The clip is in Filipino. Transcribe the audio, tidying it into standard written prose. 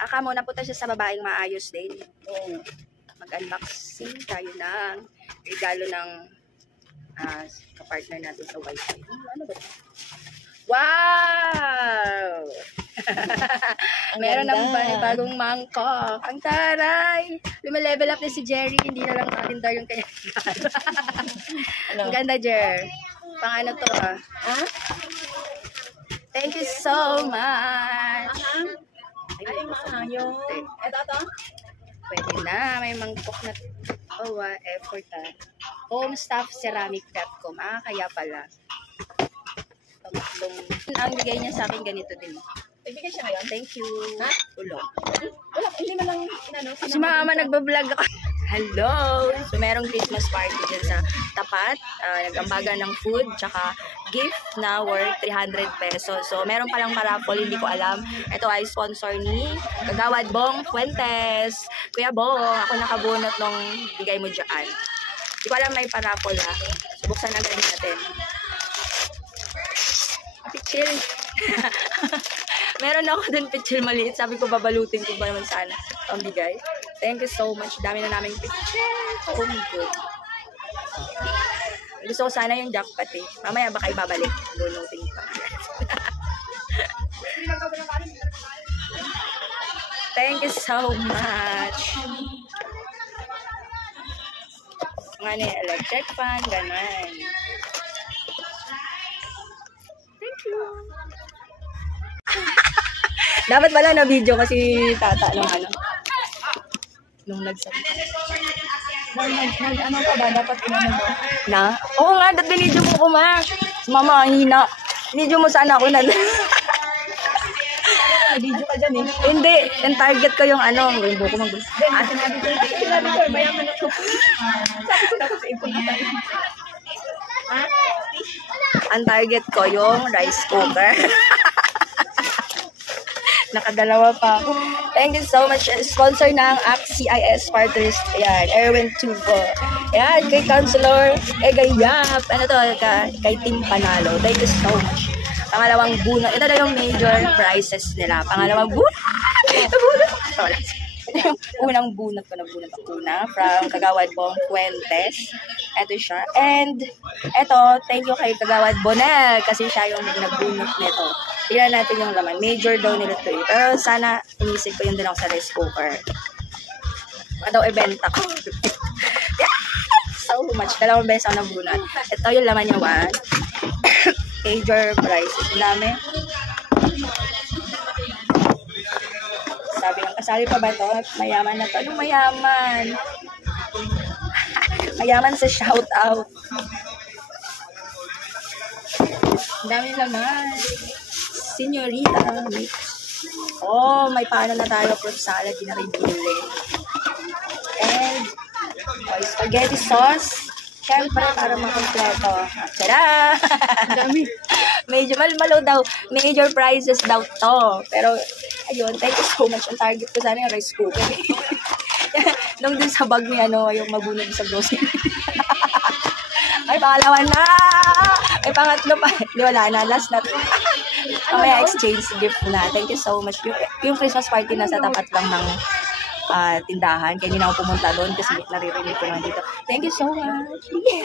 Aka muna punta siya sa babaeng maayos din. Oo. Mag-unboxing tayo ng regalo ng kapartner natin sa Wi-Fi. Ano ba? Wow! Meron ng bagong mangkok. Ang taray! Lumilevel up na si Jerry. Hindi na lang matindar yung kanya. Ang ganda, Jer. Pang ano to, ha? Thank you so much. Ay, maayos. Ito? Pwede na. May mangkok na effort, ha. Homestaffceramic.com. Kaya pala. Ang bigay niya sa akin ganito din. Ibigay siya ngayon? Thank you. Ha? Ulo. Wala, hindi mo lang Si mama nagbablog ako. Hello! So, merong Christmas party dyan sa tapat. Nag-ambaga ng food, tsaka gift na worth 300 pesos. So, meron palang paraffol, hindi ko alam. Ito ay sponsor ni Kagawad Bong Fuentes. Kuya Bong, ako nakabunot nung bigay mo dyan. Hindi ko alam may paraffol, ha. So, buksan na ganyan natin. Pichil. Meron ako dun pichil maliit. Sabi ko, babalutin ko ba naman sana ang bigay. Thank you so much. Dami na naming pichil. Oh my God. Gusto ko sana yung jackpot eh. Mamaya baka ibabalik. Bunutin pa. Thank you so much. Nga na electric fan. Ganon. Dapat pala na video kasi tata nung ano. Nung nagsabi. Ano ka ba? Dapat inano mo? Na? Oo nga, dapat binidyo mo ko ma. Mama, hina. Binidyo mo sana ako na. Video ka dyan eh. Hindi, yung target ko yung ano. Yung buko mag- Sinabi ko, mayaman ako. Sabi ko dapat sa ipon na tayo. Ang target ko yung rice cooker. Nakadalawa pa. Thank you so much. Sponsor ng CIS Partners. Ayan, Erwin Tubo. Ayan, kay Counselor Egayap. Ano to? Kay Team Panalo. Thank you so much. Pangalawang bunot. Ito na yung major prizes nila. Pangalawang bunot. Unang bunot ko na bunot ako una from Kagawad Bong Fuentes. Ito siya. And ito, thank you kay Kagawad Bonel kasi siya yung nagbunot nito. Tingnan natin yung laman. Major daw nila ito eh. Pero sana inisip ko yun din ako sa rice cooker. Baka daw ibenta ko. Yeah! So much. Dalawang beses ako nabunot. Ito yung laman niya. Major price. Ang dami. Sabi ng kasali pa ba ito? Mayaman na ito. Anong mayaman? Mayaman sa shout out. Ang dami naman. Señorita mix. Oh, may paano na tayo. Fruit salad. Di na rin bili. And spaghetti sauce. Siyempre, para makompleto. Tada! Medyo malo daw. Major prizes daw to. Pero, ayun, thank you so much. Ang target ko sana yung rice cooker. Nung dun sa bag ni ano, yung mabunod sa grocery. Ay, pangalawa na! Ay, pangatlo pa. Di, wala na. Last na. Mamaya exchange gift na. Thank you so much. Yung Christmas party na sa tapat lang ng tindahan. Kaya hindi na ako pumunta doon kasi naririnig ko lang dito. Thank you so much. Yeah.